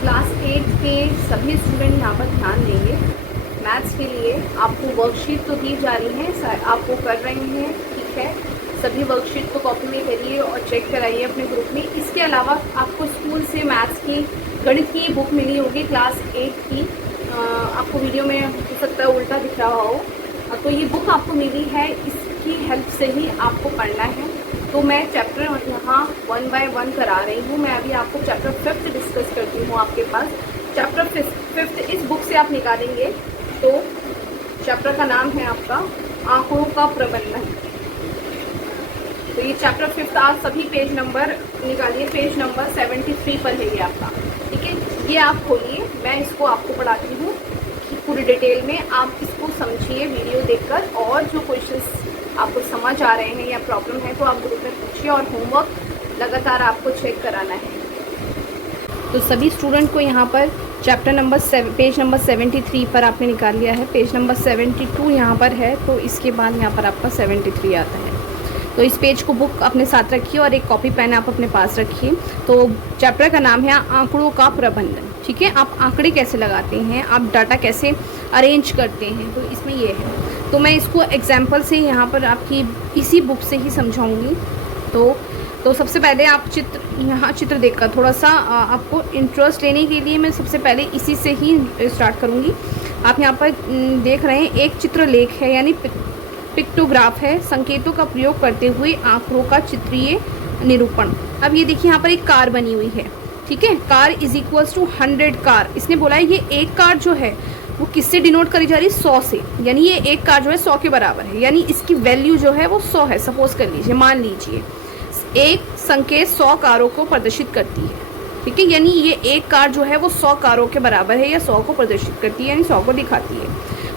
Class 8 के सभी student यहाँ पर ध्यान देंगे। मैथ्स के लिए आपको वर्कशीट तो दी जा रही है, आप वो कर रहे हैं, ठीक है। सभी वर्कशीट को कॉपी में करिए और चेक कराइए अपने ग्रुप में। इसके अलावा आपको स्कूल से मैथ्स की गणित की बुक मिली होगी क्लास 8 की। आपको वीडियो में हो सकता है उल्टा दिख रहा हो, तो ये बुक आपको मिली है, इसकी हेल्प से ही आपको पढ़ना है। तो मैं चैप्टर यहाँ 1 बाय 1 करा रही हूँ। मैं अभी आपको चैप्टर 5 डिस्कस करती हूँ आपके पास। चैप्टर 5 इस बुक से आप निकालेंगे तो चैप्टर का नाम है आपका आंकड़ों का प्रबंधन। तो ये चैप्टर 5 आप सभी पेज नंबर निकालिए, पेज नंबर 73 पर है ये आपका, ठीक है। ये आप खोलिए, मैं इसको आपको पढ़ाती हूँ पूरी डिटेल में। आप इसको समझिए वीडियो देखकर, और जो क्वेश्चंस आपको समझ आ रहे हैं या प्रॉब्लम है तो आप ग्रुप में पूछिए, और होमवर्क लगातार आपको चेक कराना है। तो सभी स्टूडेंट को यहाँ पर चैप्टर नंबर पेज नंबर 73 पर आपने निकाल लिया है। पेज नंबर 72 यहाँ पर है, तो इसके बाद यहाँ पर आपका 73 आता है। तो इस पेज को बुक अपने साथ रखिए और एक कॉपी पेन आप अपने पास रखिए। तो चैप्टर का नाम है आंकड़ों का प्रबंधन, ठीक है। आप आंकड़े कैसे लगाते हैं, आप डाटा कैसे अरेंज करते हैं, तो इसमें ये है। तो मैं इसको एग्जाम्पल से यहाँ पर आपकी इसी बुक से ही समझाऊंगी। तो सबसे पहले आप चित्र देखकर थोड़ा सा आपको इंटरेस्ट लेने के लिए मैं सबसे पहले इसी से ही स्टार्ट करूँगी। आप यहाँ पर देख रहे हैं एक चित्रलेख है, यानी पिक्टोग्राफ है, संकेतों का प्रयोग करते हुए आंकड़ों का चित्रीय निरूपण। अब ये देखिए यहाँ पर एक कार बनी हुई है, ठीक है। Car is equals to 100 car. इसने बोला है ये एक कार जो है वो किससे डिनोट करी जा रही है, 100 से, यानी ये एक कार जो है 100 के बराबर है, यानी इसकी वैल्यू जो है वो 100 है। सपोज कर लीजिए, मान लीजिए एक संकेत 100 कारों को प्रदर्शित करती है, ठीक है। यानी ये एक कार जो है वो 100 कारों के बराबर है या 100 को प्रदर्शित करती है, यानी 100 को दिखाती है।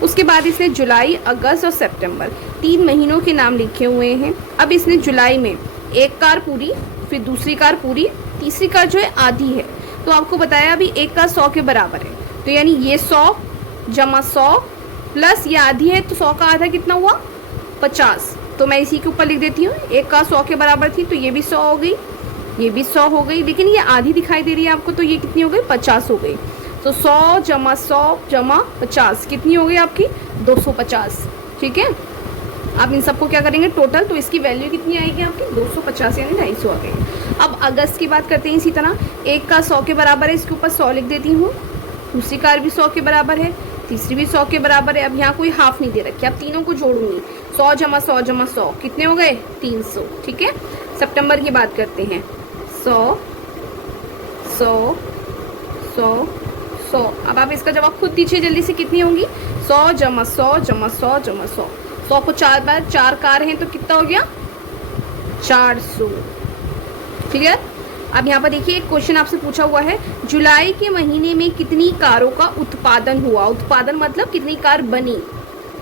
उसके बाद इसने जुलाई, अगस्त और सितंबर 3 महीनों के नाम लिखे हुए हैं। अब इसने जुलाई में एक कार पूरी, फिर दूसरी कार पूरी, तीसरी कार जो है आधी है। तो आपको बताया अभी एक कार 100 के बराबर है, तो यानी ये 100 जमा 100 प्लस ये आधी है, तो 100 का आधा कितना हुआ, 50। तो मैं इसी के ऊपर लिख देती हूँ, एक कार 100 के बराबर थी तो ये भी 100 हो गई, ये भी 100 हो गई, लेकिन ये आधी दिखाई दे रही है आपको, तो ये कितनी हो गई, 50 हो गई। तो 100 जमा 100 जमा 50 कितनी हो गई आपकी, 250, ठीक है। आप इन सबको क्या करेंगे टोटल, तो इसकी वैल्यू कितनी आएगी आपकी, 250, यानी 250 आ गई। अब अगस्त की बात करते हैं। इसी तरह एक कार 100 के बराबर है, इसके ऊपर 100 लिख देती हूँ, दूसरी कार भी 100 के बराबर है, तीसरी भी 100 के बराबर है। अब यहाँ कोई हाफ नहीं दे रखी, अब तीनों को जोड़ूंगी, 100 जमा 100 जमा 100 कितने हो गए, 300, ठीक है। सितंबर की बात करते हैं, 100 100 100 100। अब आप इसका जवाब खुद दीजिए जल्दी से, कितनी होंगी, 100 जमा 100 जमा 100 जमा 100। 100 को 4 बार, 4 कार हैं तो कितना हो गया, 400, क्लियर। अब यहाँ पर देखिए एक क्वेश्चन आपसे पूछा हुआ है, जुलाई के महीने में कितनी कारों का उत्पादन हुआ। उत्पादन मतलब कितनी कार बनी,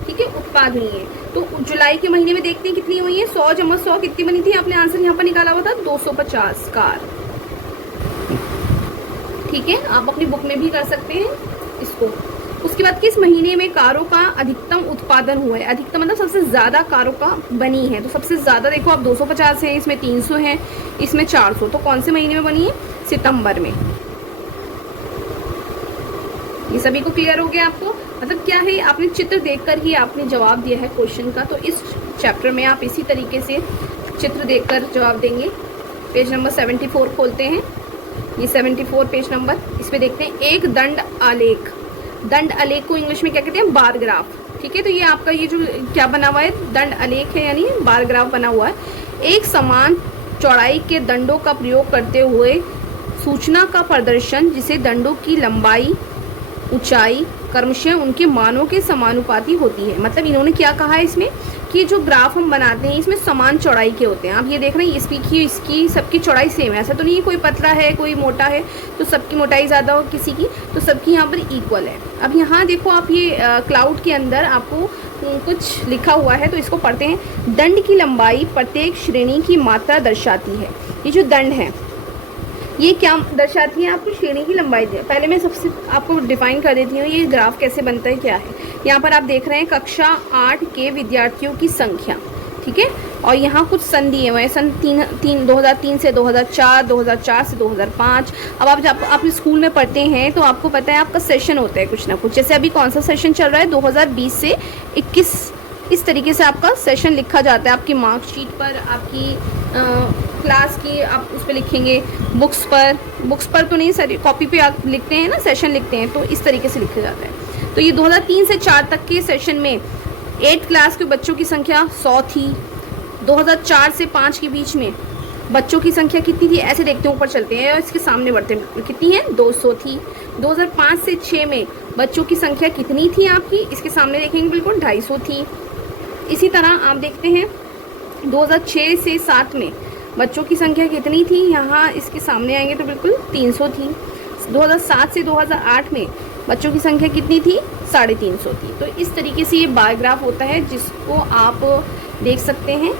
ठीक है, उत्पादन है। तो जुलाई के महीने में देखते हैं कितनी हुई है, 100 जमा 100 कितनी बनी थी, आपने आंसर यहाँ पर निकाला हुआ था 250 कार, ठीक है। आप अपनी बुक में भी कर सकते हैं इसको। उसके बाद किस महीने में कारों का अधिकतम उत्पादन हुआ है, अधिकतम मतलब सबसे ज्यादा कारों का बनी है। तो सबसे ज्यादा देखो आप 250 है, इसमें 300 है, इसमें 400, तो कौन से महीने में बनी है, सितंबर में। ये सभी को क्लियर हो गया आपको, मतलब क्या है, आपने चित्र देखकर ही आपने जवाब दिया है क्वेश्चन का। तो इस चैप्टर में आप इसी तरीके से चित्र देखकर जवाब देंगे। पेज नंबर 74 खोलते हैं, ये 74 पेज नंबर, इस पे देखते हैं एक दंड आलेख। दंड आलेख को इंग्लिश में क्या कहते हैं, बार ग्राफ, ठीक है। तो ये आपका ये जो क्या बना हुआ है, दंड आलेख है, यानी बार ग्राफ बना हुआ है। एक समान चौड़ाई के दंडों का प्रयोग करते हुए सूचना का प्रदर्शन, जिसे दंडों की लंबाई ऊंचाई क्रमशः उनके मानों के समानुपाती होती है। मतलब इन्होंने क्या कहा है इसमें, कि जो ग्राफ हम बनाते हैं इसमें समान चौड़ाई के होते हैं। आप ये देख रहे हैं इसकी सबकी चौड़ाई सेम है, ऐसा तो नहीं है कोई पतला है कोई मोटा है तो सबकी मोटाई ज़्यादा हो किसी की, तो सबकी यहाँ पर इक्वल है। अब यहाँ देखो आप ये क्लाउड के अंदर आपको कुछ लिखा हुआ है, तो इसको पढ़ते हैं। दंड की लंबाई प्रत्येक श्रेणी की मात्रा दर्शाती है। ये जो दंड है ये क्या दर्शाती है, आपको श्रेणी की लंबाई दे। पहले मैं सबसे आपको डिफाइन कर देती हूँ ये ग्राफ कैसे बनता है क्या है। यहाँ पर आप देख रहे हैं कक्षा 8 के विद्यार्थियों की संख्या, ठीक है। और यहाँ कुछ सन दिए हुए हैं, सन 2003 से 2004, 2004 से 2005। अब आप स्कूल में पढ़ते हैं तो आपको पता है आपका सेशन होता है कुछ ना कुछ। जैसे अभी कौन सा सेशन चल रहा है, 2020 से 21, इस तरीके से आपका सेशन लिखा जाता है आपकी मार्कशीट पर, आपकी क्लास की आप उस पर लिखेंगे। बुक्स पर तो नहीं सर, कॉपी पे आप लिखते हैं ना, सेशन लिखते हैं, तो इस तरीके से लिखा जाता है। तो ये 2003 से 4 तक के सेशन में 8 क्लास के बच्चों की संख्या 100 थी। 2004 से 5 के बीच में बच्चों की संख्या कितनी थी, ऐसे देखते हैं, ऊपर चलते हैं और इसके सामने बढ़ते हैं, कितनी है, 200 थी। 2005 से 6 में बच्चों की संख्या कितनी थी आपकी, इसके सामने देखेंगे बिल्कुल 250 थी। इसी तरह आप देखते हैं 2006 से 7 में बच्चों की संख्या कितनी थी, यहाँ इसके सामने आएंगे तो बिल्कुल 300 थी। 2007 से 2008 में बच्चों की संख्या कितनी थी, 350 थी। तो इस तरीके से ये बार ग्राफ होता है जिसको आप देख सकते हैं।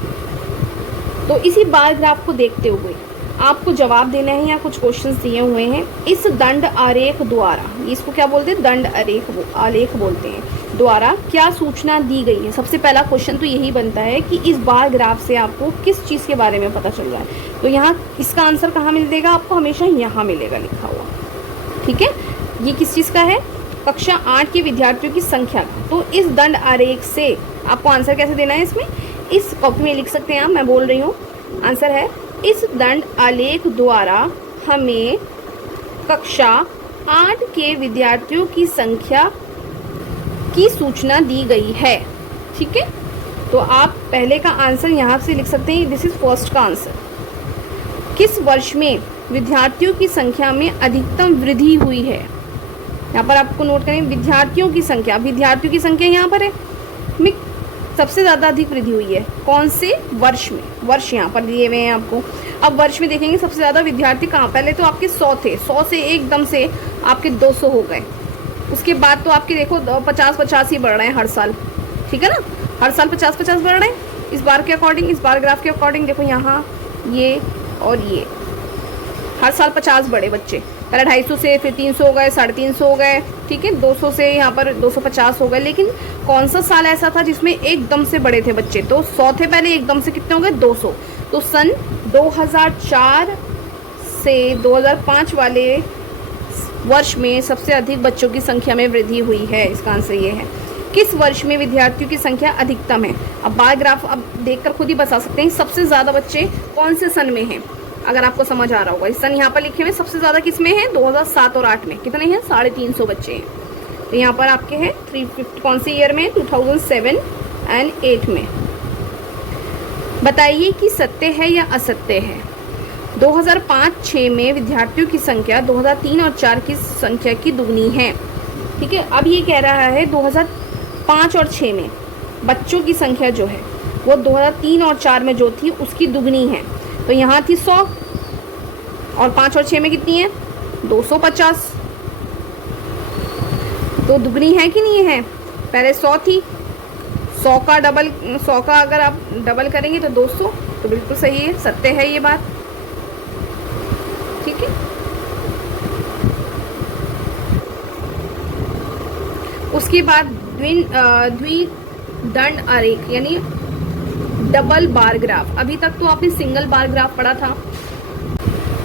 तो इसी बार ग्राफ को देखते हुए आपको जवाब देना है। यहाँ कुछ क्वेश्चंस दिए हुए हैं। इस दंड आरेख द्वारा, इसको क्या बोलते हैं, दंड आलेख बोलते हैं, द्वारा क्या सूचना दी गई है। सबसे पहला क्वेश्चन तो यही बनता है कि इस बार ग्राफ से आपको किस चीज़ के बारे में पता चल रहा है। तो यहाँ इसका आंसर कहाँ मिलेगा आपको, हमेशा यहाँ मिलेगा लिखा हुआ, ठीक है। ये किस चीज़ का है, कक्षा 8 के विद्यार्थियों की संख्या। तो इस दंड आरेख से आपको आंसर कैसे देना है, इसमें इस कॉपी में लिख सकते हैं आप, मैं बोल रही हूँ। आंसर है, इस दंड आलेख द्वारा हमें कक्षा 8 के विद्यार्थियों की संख्या की सूचना दी गई है, ठीक है। तो आप पहले का आंसर यहाँ से लिख सकते हैं, दिस इज फर्स्ट का आंसर। किस वर्ष में विद्यार्थियों की संख्या में अधिकतम वृद्धि हुई है, यहाँ पर आपको नोट करें, विद्यार्थियों की संख्या यहाँ पर है में सबसे ज़्यादा अधिक वृद्धि हुई है, कौन से वर्ष में, वर्ष यहाँ पर दिए हुए हैं आपको। अब वर्ष में देखेंगे सबसे ज़्यादा विद्यार्थी कहाँ, पहले तो आपके 100 थे, 100 से एकदम से आपके 200 हो गए। उसके बाद तो आपके देखो 50-50 ही बढ़ रहे हैं हर साल, ठीक है ना, हर साल 50-50 बढ़ रहे हैं। इस बार के अकॉर्डिंग, इस बार ग्राफ के अकॉर्डिंग देखो यहाँ ये और ये, हर साल 50 बढ़े बच्चे, पहले 250 से, फिर 300 हो गए, 350 हो गए, ठीक है, 200 से यहाँ पर 250 हो गए। लेकिन कौन सा साल ऐसा था जिसमें एकदम से बढ़े थे बच्चे, तो 100 थे पहले, एकदम से कितने हो गए, 200। तो सन 2004 से 2005 वाले वर्ष में सबसे अधिक बच्चों की संख्या में वृद्धि हुई है, इसका आंसर ये है। किस वर्ष में विद्यार्थियों की संख्या अधिकतम है, अब बार ग्राफ अब देखकर खुद ही बता सकते हैं सबसे ज़्यादा बच्चे कौन से सन में हैं, अगर आपको समझ आ रहा होगा। इस सन यहाँ पर लिखे हुए सबसे ज़्यादा किस में है, 2007 और 8 में, कितने हैं, 350 बच्चे हैं। तो यहाँ पर आपके हैं 350, कौन से ईयर में, 2007 एंड 8 में। बताइए कि सत्य है या असत्य है। 2005-6 में विद्यार्थियों की संख्या 2003 और 4 की संख्या की दुगनी है, ठीक है। अब ये कह रहा है 2005 और 6 में बच्चों की संख्या जो है वो 2003 और 4 में जो थी उसकी दुगनी है। तो यहाँ थी 100 और 5 और 6 में कितनी है, 250। तो दुगनी है कि नहीं है, पहले 100 थी, 100 का अगर आप डबल करेंगे तो 200, तो बिल्कुल सही है, सत्य है ये बात, ठीक है। उसके बाद द्विदंड आरेख यानी डबल बार ग्राफ। अभी तक तो आपने सिंगल बार ग्राफ पढ़ा था,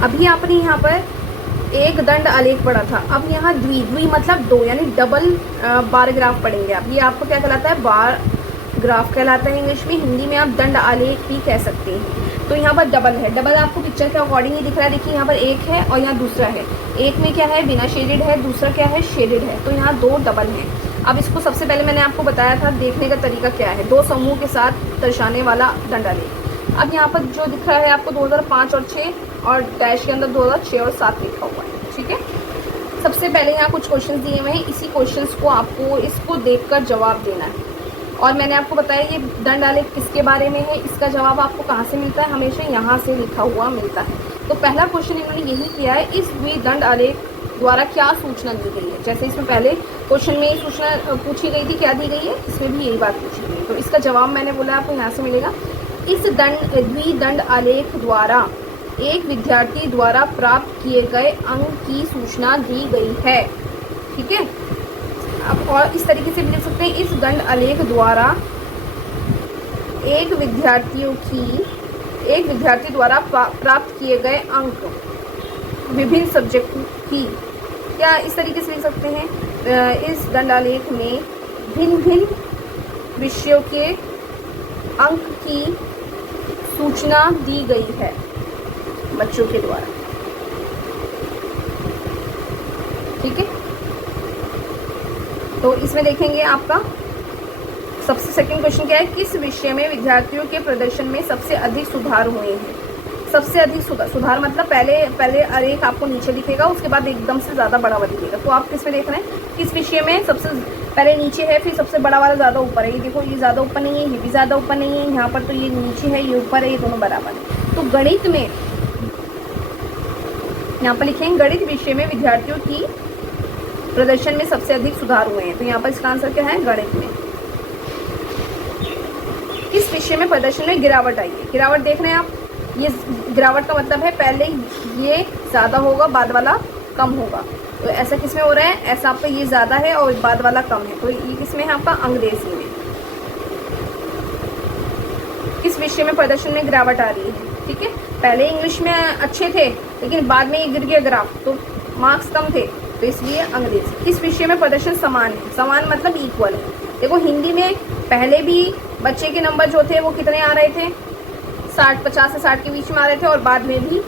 अभी आपने यहाँ पर एक दंड आलेख पढ़ा था, अब यहाँ द्वि मतलब 2 यानी डबल बार ग्राफ पढ़ेंगे आप। ये आपको क्या कहलाता है, बार ग्राफ कहलाता है इंग्लिश में, हिंदी में आप दंड आलेख भी कह सकते हैं। तो यहाँ पर डबल है, डबल आपको पिक्चर के अकॉर्डिंग ही दिख रहा है, देखिए यहाँ पर एक है और यहाँ दूसरा है, एक में क्या है बिना शेडेड है, दूसरा क्या है शेडेड है, तो यहाँ 2 डबल हैं। अब इसको सबसे पहले मैंने आपको बताया था देखने का तरीका क्या है, 2 समूह के साथ दर्शाने वाला दंड आलेख। अब यहाँ पर जो दिख रहा है आपको 2005 और 6 और डैश के अंदर 2006 और 7 लिखा हुआ है, ठीक है। सबसे पहले यहाँ कुछ क्वेश्चंस दिए हुए हैं, इसी क्वेश्चंस को आपको इसको देखकर जवाब देना है। और मैंने आपको बताया ये दंड आलेख किसके बारे में है, इसका जवाब आपको कहाँ से मिलता है, हमेशा यहाँ से लिखा हुआ मिलता है। तो पहला क्वेश्चन इन्होंने यही किया है, इस द्विदंड आलेख द्वारा क्या सूचना दी गई है। जैसे इसमें पहले क्वेश्चन में सूचना पूछी गई थी, क्या दी गई है, इसमें भी यही बात पूछी गई है। तो इसका जवाब मैंने बोला आपको यहाँ से मिलेगा, इस द्विदंड आलेख द्वारा एक विद्यार्थी द्वारा प्राप्त किए गए अंक की सूचना दी गई है, ठीक है। अब और इस तरीके से भी लिख सकते हैं, इस दंड आलेख द्वारा एक विद्यार्थी द्वारा प्राप्त किए गए अंक विभिन्न सब्जेक्ट की, क्या इस तरीके से लिख सकते हैं, इस दंडालेख में भिन्न भिन्न विषयों के अंक की सूचना दी गई है बच्चों के द्वारा। ठीक है, तो इसमें देखेंगे आपका सबसे सेकंड क्वेश्चन क्या है, किस विषय में विद्यार्थियों के प्रदर्शन में सबसे अधिक सुधार हुए हैं। सबसे अधिक सुधार मतलब पहले आरेख आपको नीचे दिखेगा, उसके बाद एकदम से ज़्यादा बड़ा वाला दिखेगा। तो आप किस में देख रहे हैं, किस विषय में सबसे पहले नीचे है, फिर सबसे बड़ा वाला ज़्यादा ऊपर है। ये देखो, ये ज़्यादा ऊपर नहीं है, ये भी ज़्यादा ऊपर नहीं है, यहाँ पर तो ये नीचे है, ये ऊपर है, ये दोनों बराबर है। तो गणित में यहाँ पर लिखेंगे गणित विषय में विद्यार्थियों की प्रदर्शन में सबसे अधिक सुधार हुए हैं। तो यहाँ पर इसका आंसर क्या है, गणित में। किस विषय में प्रदर्शन में गिरावट आई है। गिरावट देख रहे हैं आप, ये गिरावट का मतलब है पहले ये ज़्यादा होगा, बाद वाला कम होगा। तो ऐसा किस में हो रहा है, ऐसा आपका ये ज़्यादा है और बाद वाला कम है। तो ये किस में है आपका, अंग्रेजी में। किस विषय में प्रदर्शन में गिरावट आ रही है। ठीक है, पहले इंग्लिश में अच्छे थे, लेकिन बाद में ये गिर गया ग्राफ, तो मार्क्स कम थे, तो इसलिए अंग्रेजी। किस विषय में प्रदर्शन समान है। समान मतलब इक्वल है। देखो, हिंदी में पहले भी बच्चे के नंबर जो थे वो कितने आ रहे थे, 50 से 60 के बीच में आ रहे थे, और बाद में भी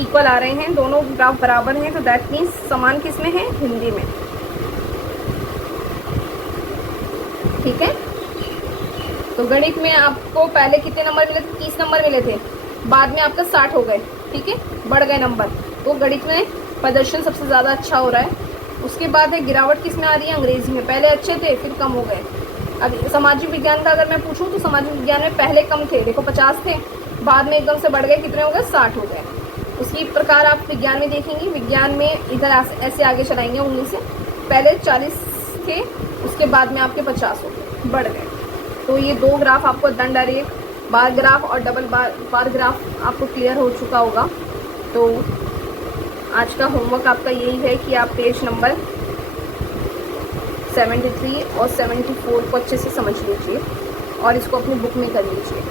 इक्वल आ रहे हैं, दोनों ग्राफ बराबर हैं। तो दैट मीन्स समान किस में है, हिंदी में। ठीक है, तो गणित में आपको पहले कितने नंबर मिले थे, 30 नंबर मिले थे, बाद में आपका 60 हो गए। ठीक है, बढ़ गए नंबर। तो गणित में प्रदर्शन सबसे ज़्यादा अच्छा हो रहा है। उसके बाद है गिरावट किस में आ रही है, अंग्रेजी में। पहले अच्छे थे, फिर कम हो गए। अब सामाजिक विज्ञान का अगर मैं पूछूं तो सामाजिक विज्ञान में पहले कम थे, देखो 50 थे, बाद में एकदम से बढ़ गए, कितने हो गए, 60 हो गए। उसी प्रकार आप विज्ञान में देखेंगे, विज्ञान में इधर ऐसे आगे चलाएंगे उंगली से, पहले 40 थे, उसके बाद में आपके 50 हो गए, बढ़ गए। तो ये दो ग्राफ आपको दंडालेख, बार ग्राफ और डबल बार ग्राफ आपको क्लियर हो चुका होगा। तो आज का होमवर्क आपका यही है कि आप पेज नंबर 73 और 74 को अच्छे से समझ लीजिए और इसको अपनी बुक में कर लीजिए।